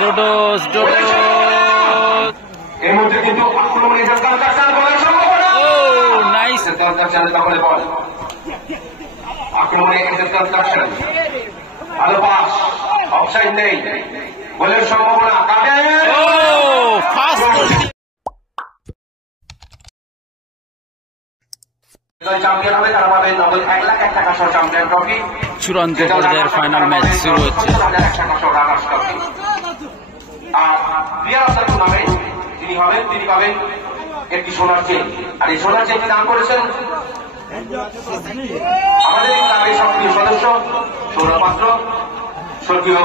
ডোডোস এই মুহূর্তে কিন্তু নাইস আক্রমণে ভালো পাস, অফসাইড নেই, গোলের সম্ভাবনা চ্যাম্পিয়ন হবে, তারা পাবে নগদ 1 লাখ টাকা সহ চ্যাম্পিয়ন ট্রফি। চূড়ান্ত পর্যায়ের ফাইনাল ম্যাচ শুরু হচ্ছে। আর প্লেয়ার অফ দ্য টুর্নামেন্ট যিনি হবেন তিনি পাবেন একটি সোনার চেন। আর এই সোনার চেনটি দান করেছেন আমাদের ক্লাবের সক্রিয় সদস্য সৌরভ পাত্র, স্বর্গীয়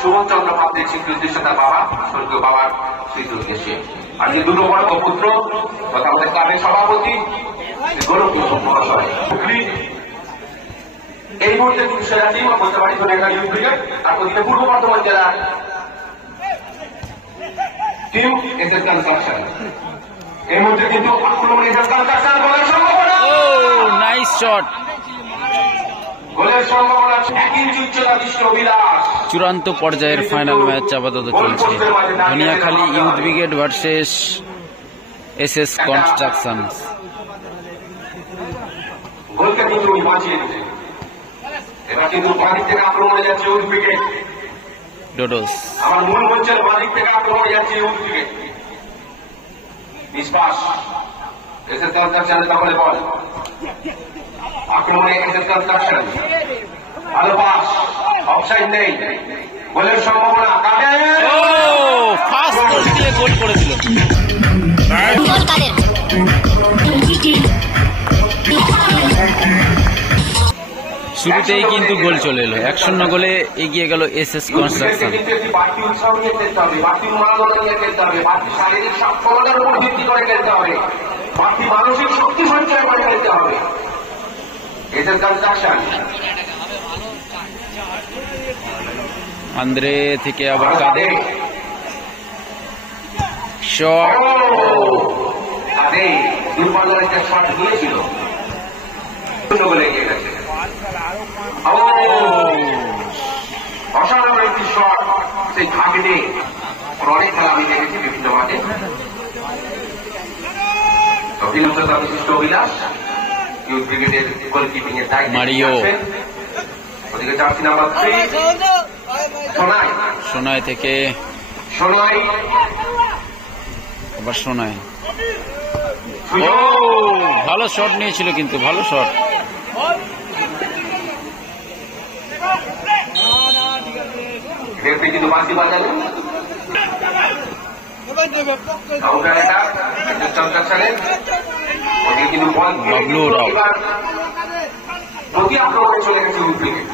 সুমন চন্দ্র পাত্রের স্বীকৃত উদ্দেশ্য তার বাবা, স্বর্গীয় বাবার স্মৃতি উদ্দেশ্যে। আর যে দুটো বড় পুত্র তথা আমাদের ক্লাবের সভাপতি গৌরব মহাশয়। এই মুহূর্তে কিন্তু সেরা টিম বলতে পারি ইউথ ব্রিগেড, তার প্রতিটা পূর্ব বর্ধমান জেলার টিম এসএস কনস্ট্রাকশন। এই মুহূর্তে কিন্তু আক্রমণ এসএস কনস্ট্রাকশন, গোলের সম্ভাবনা, নাইস শট, গোলের সম্ভাবনা 1 ইঞ্চি উচ্চতা বিশিষ্ট অভিলাষ। চূড়ান্ত পর্যায়ের ফাইনাল ম্যাচ আপাতত চলছে। Dhaniakhali youth brigade versus SS construction. গোলকে কিন্তু বাঁচিয়ে দিচ্ছে। এবার কিন্তু বাদিক থেকে আক্রমণে যাচ্ছে ইউথ ব্রিগেড। ডোডোস আমার মূল মঞ্চের বাদিক থেকে আক্রমণে যাচ্ছে ইউথ ব্রিগেড। নিষ্পাস এসএস কনস্ট্রাকশনের দখলে বল, আক্রমণে এসএস কনস্ট্রাকশন, ভালো পাস, অফসাইড নেই, গোলের সম্ভাবনা ফাস্ট গোল দিয়ে গোল করে দিল। শুরুতেই কিন্তু গোল চলে এলো। 1-0 গোলে এগিয়ে গেল এসএস কনস্ট্রাকশন। বাড়তি উৎসাহ নিয়ে খেলতে হবে, বাড়তি উন্মাদনা নিয়ে খেলতে হবে, বাড়তি শারীরিক সক্ষমতার উপর ভিত্তি করে খেলতে হবে, বাড়তি মানসিক শক্তি সঞ্চয় করে খেলতে হবে। এসএস কনস্ট্রাকশন আন্দ্রে থেকে আবার কাদের শট, দুর্বল একটা শট দিয়েছিল, বলে এগিয়ে গেছে। অসাধারণ একটি শট, সেই ভাগিনে অনেক খেলা আমি দেখেছি বিভিন্ন মাঠে। অভিনবতা বিশিষ্ট অভিলাষ ইউথ ব্রিগেডের গোলকিপিং এর দায়িত্ব মারিও। ওদিকে জার্সি নাম্বার 3 সোনাই থেকে সোনাই, আবার সোনাই। ভালো শট নিয়েছিল কিন্তু, ভালো শট। কিন্তু বাঁশি বাজালেন কাউন্টার অ্যাটাক কনস্ট্রাকশনের। ওদিকে কিন্তু বল বাবলু রাও প্রতি আক্রমণে চলে গেছে youth brigade.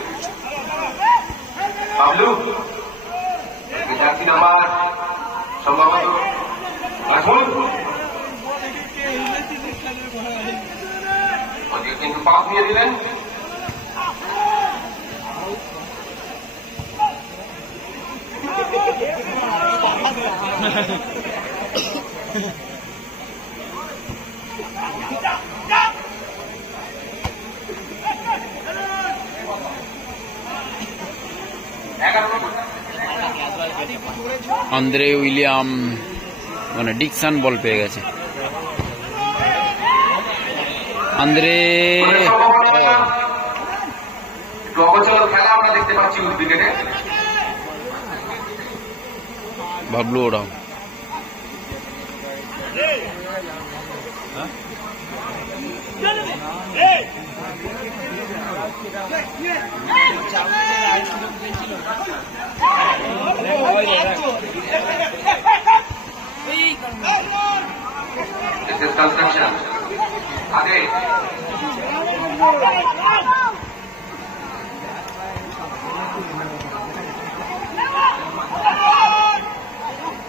Bablu jersey number সম্ভবত রাহুল, ওদিকে কিন্তু পাস দিয়ে দিলেন। আন্দ্রে উইলিয়াম মানে ডিকসন বল পেয়ে গেছে। আন্দ্রে খেলা আমরা দেখতে পাচ্ছি ইউথ ব্রিগেডে। বাবলু ওরাও কনস্ট্রাকশন আগে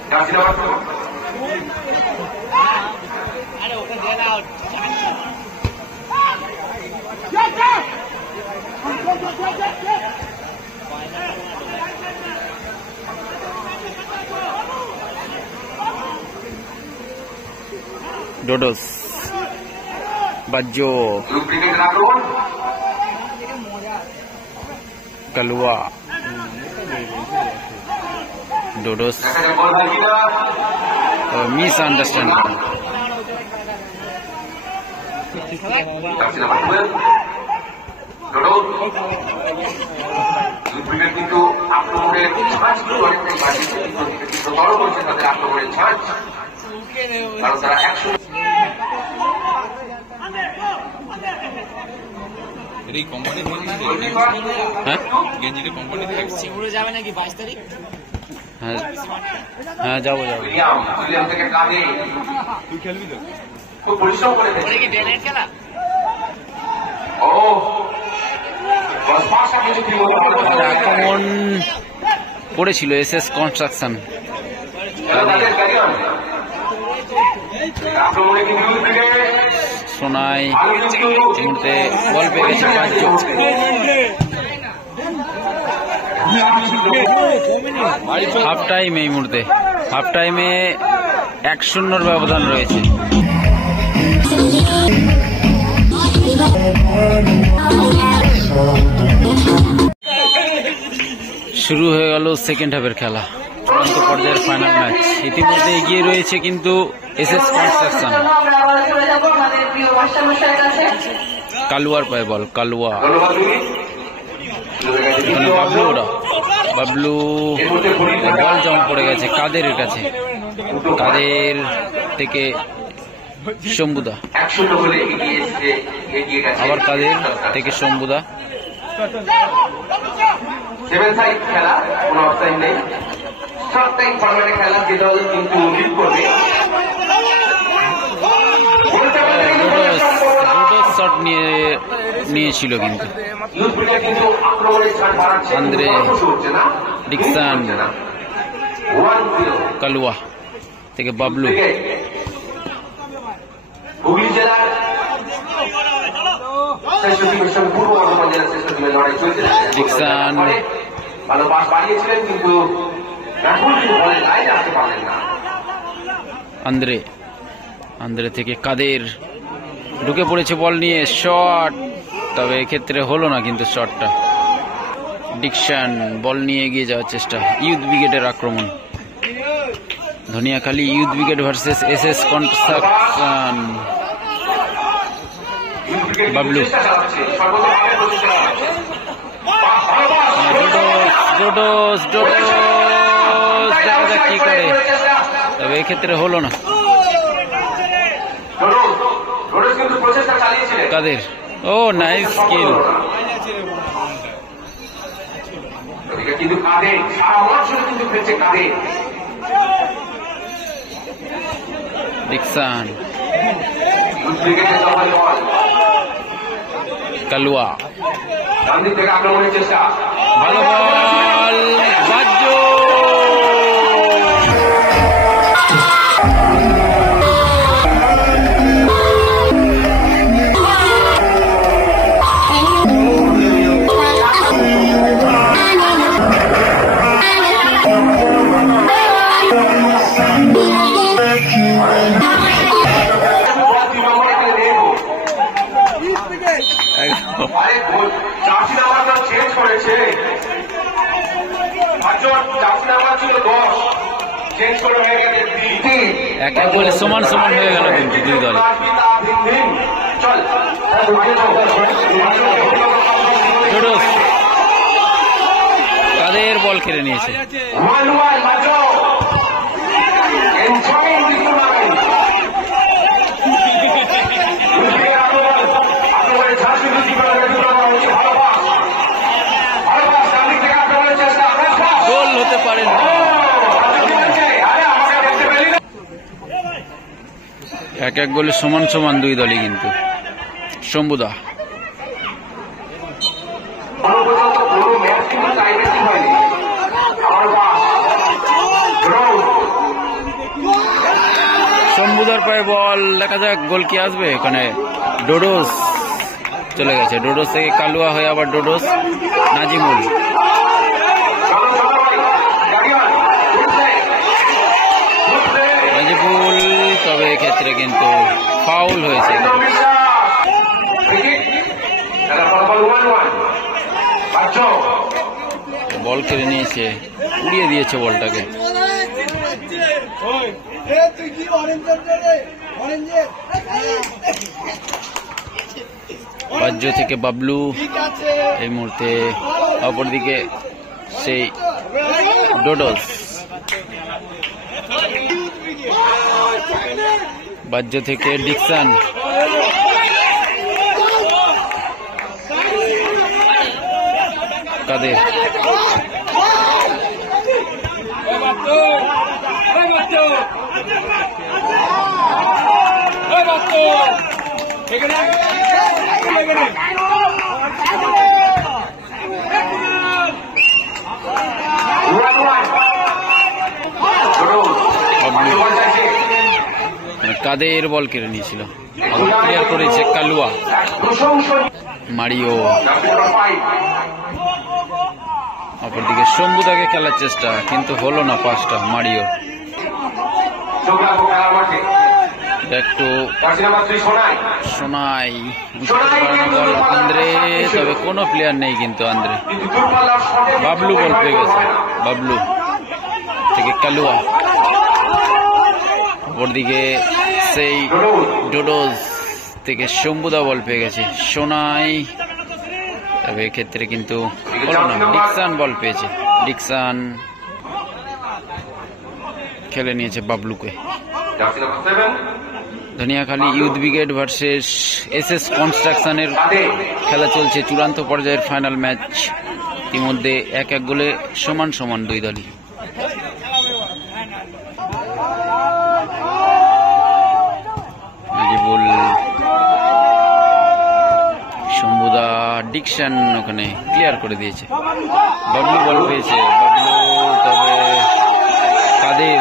জার্সি নাম্বার 2 ডোডোস বাজ্য কালুয়া ডোডোস মিসআন্ডারস্ট্যান্ডিং। কিন্তু আক্রমণের ছাঁচগুলো অনেকটাই বাড়িয়েছে, তীব্রতর করছে তাদের আক্রমণের ছাঁচ, কারণ তারা 100 হ্যাঁ যাবো যাবো। থেকে কাঁধে খুব পরিশ্রম করে আক্রমণ করেছিল এসএস কনস্ট্রাকশন। সোনাই মুহূর্তে বল পেয়ে গেছে পাঁচজন। হাফ টাইম, এই মুহূর্তে হাফ টাইমে 1-0 ব্যবধান রয়েছে। শুরু হয়ে গেল সেকেন্ড হাফের খেলা, চূড়ান্ত পর্যায়ের ফাইনাল ম্যাচ। ইতিমধ্যে এগিয়ে রয়েছে কিন্তু এসএস কনস্ট্রাকশন। কালুয়ার পায়ে বল, কালুয়া বাবলু বল জমা পড়ে গেছে কাদের কাছে, কাদের থেকে শম্ভুদা, আবার কাদের থেকে শম্ভুদা। সেভেন সাইড খেলা, কোনো অপশন নেই, শর্ট টাইম ফরম্যাটে খেলা, যেটা কিন্তু লিড করবে। শট নিয়েছিল কিন্তু আন্দ্রে ডিকসন। কালুয়া থেকে বাবলু, হুগলি জেলার পূর্ব বর্ধমান জেলার শ্রেষ্ঠ টিমের লড়াই চলছে। ডিকসন ভালো পাস বাড়িয়েছিলেন কিন্তু বলে লাইনে আসতে পারলেন না। আন্দ্রে থেকে কাদের ঢুকে পড়েছে বল নিয়ে, শট, তবে এক্ষেত্রে হলো না কিন্তু শটটা। ডিকশন বল নিয়ে এগিয়ে যাওয়ার চেষ্টা। ইউথ ব্রিগেডের আক্রমণ, Dhaniakhali youth brigade versus SS construction. Bablu, ডোডোস দেখা যাক কি করে, তবে এক্ষেত্রে হলো না। কাদের, ও নাইস স্কিল। ডিকসন, কালুয়া, ভালো বল, বাজ্য এক বলে সমান হয়ে গেল কিন্তু দুই দলে। কাদের বল কেড়ে নিয়েছে। গোল হতে পারে না। এক গোলে সমান দুই দলই কিন্তু। শম্ভুদা, শম্ভুদার পায়ে বল, দেখা যাক গোল কি আসবে এখানে। ডোডোস চলে গেছে, ডোডোস থেকে কালুয়া হয়ে আবার ডোডোস, নাজিমুল, তবে এক্ষেত্রে কিন্তু ফাউল হয়েছে। বল কেড়ে নিয়েছে, উড়িয়ে দিয়েছে বলটাকে। বাহ্য থেকে বাবলু, এই মুহূর্তে অপরদিকে সেই ডোডলস। বাহ্য থেকে ডিকসন, কাদের কাদের বল কেড়ে নিয়েছিল, ক্লিয়ার করেছে কালুয়া। মারিও, অপরদিকে শম্ভুদাকে খেলার চেষ্টা, কিন্তু হলো না পাসটা মারিও। একটু সোনাই বল আন্দ্রে, তবে কোনো প্লেয়ার নেই কিন্তু আন্দ্রে। বাবলু বল পেয়ে গেছে, বাবলু থেকে কালুয়া। অপরদিকে সেই ডোডোজ থেকে শম্ভুদা বল পেয়ে গেছে, সোনাই। তবে এক্ষেত্রে কিন্তু হলো না, ডিকসন বল পেয়েছে, ডিকসন খেলে নিয়েছে বাবলুকে। Dhaniakhali youth brigade versus SS কনস্ট্রাকশনের খেলা চলছে, চূড়ান্ত পর্যায়ের ফাইনাল ম্যাচ। ইতিমধ্যে 1-1 গোলে সমান সমান দুই দলই। শম্ভুদা, ডিকশন ওখানে ক্লিয়ার করে দিয়েছে, বাবলু বল পেয়েছে, বাবলু। তবে কাদের,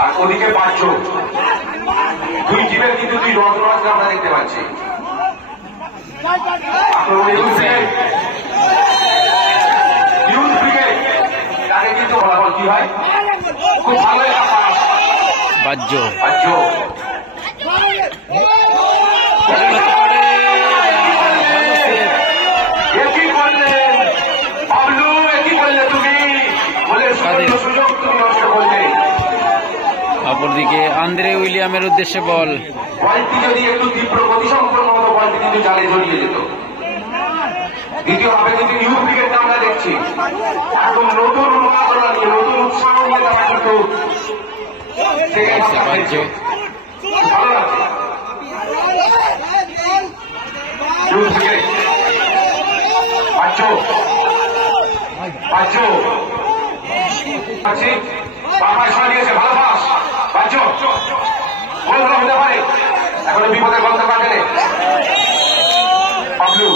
আর ওদিকে পাচ্ছ দুই টিমের কিন্তু দুই রথ আমরা দেখতে পাচ্ছি। ইউথ ব্রিগেড তাকে কিন্তু ফলাফল কি হয়, খুব ভালো বাহ্য অপরদিকে আন্দ্রে উইলিয়ামের উদ্দেশ্যে বল। বলটি যদি একটু তীব্র গতিসম্পন্ন হতো, বলটি কিন্তু জালে জড়িয়ে যেত। দ্বিতীয়ভাবে কিন্তু ইউথ ব্রিগেডটা আমরা দেখছি একদম নতুন উন্মাদনা নিয়ে, নতুন উৎসাহ নিয়ে তারা কিন্তু ভালো লাগছে। ইউথ ব্রিগেড বাবায় সরিয়েছে, ভালো পাস বাহ্য বলগুলো হতে পারে, এখন বিপদের গন্ধ কাটেলে বাবলু।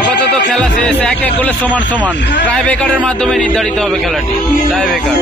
আপাতত খেলা শেষ, 1-1 গোলে সমান সমান। টাই ব্রেকারের মাধ্যমে নির্ধারিত হবে খেলাটি, টাই ব্রেকার।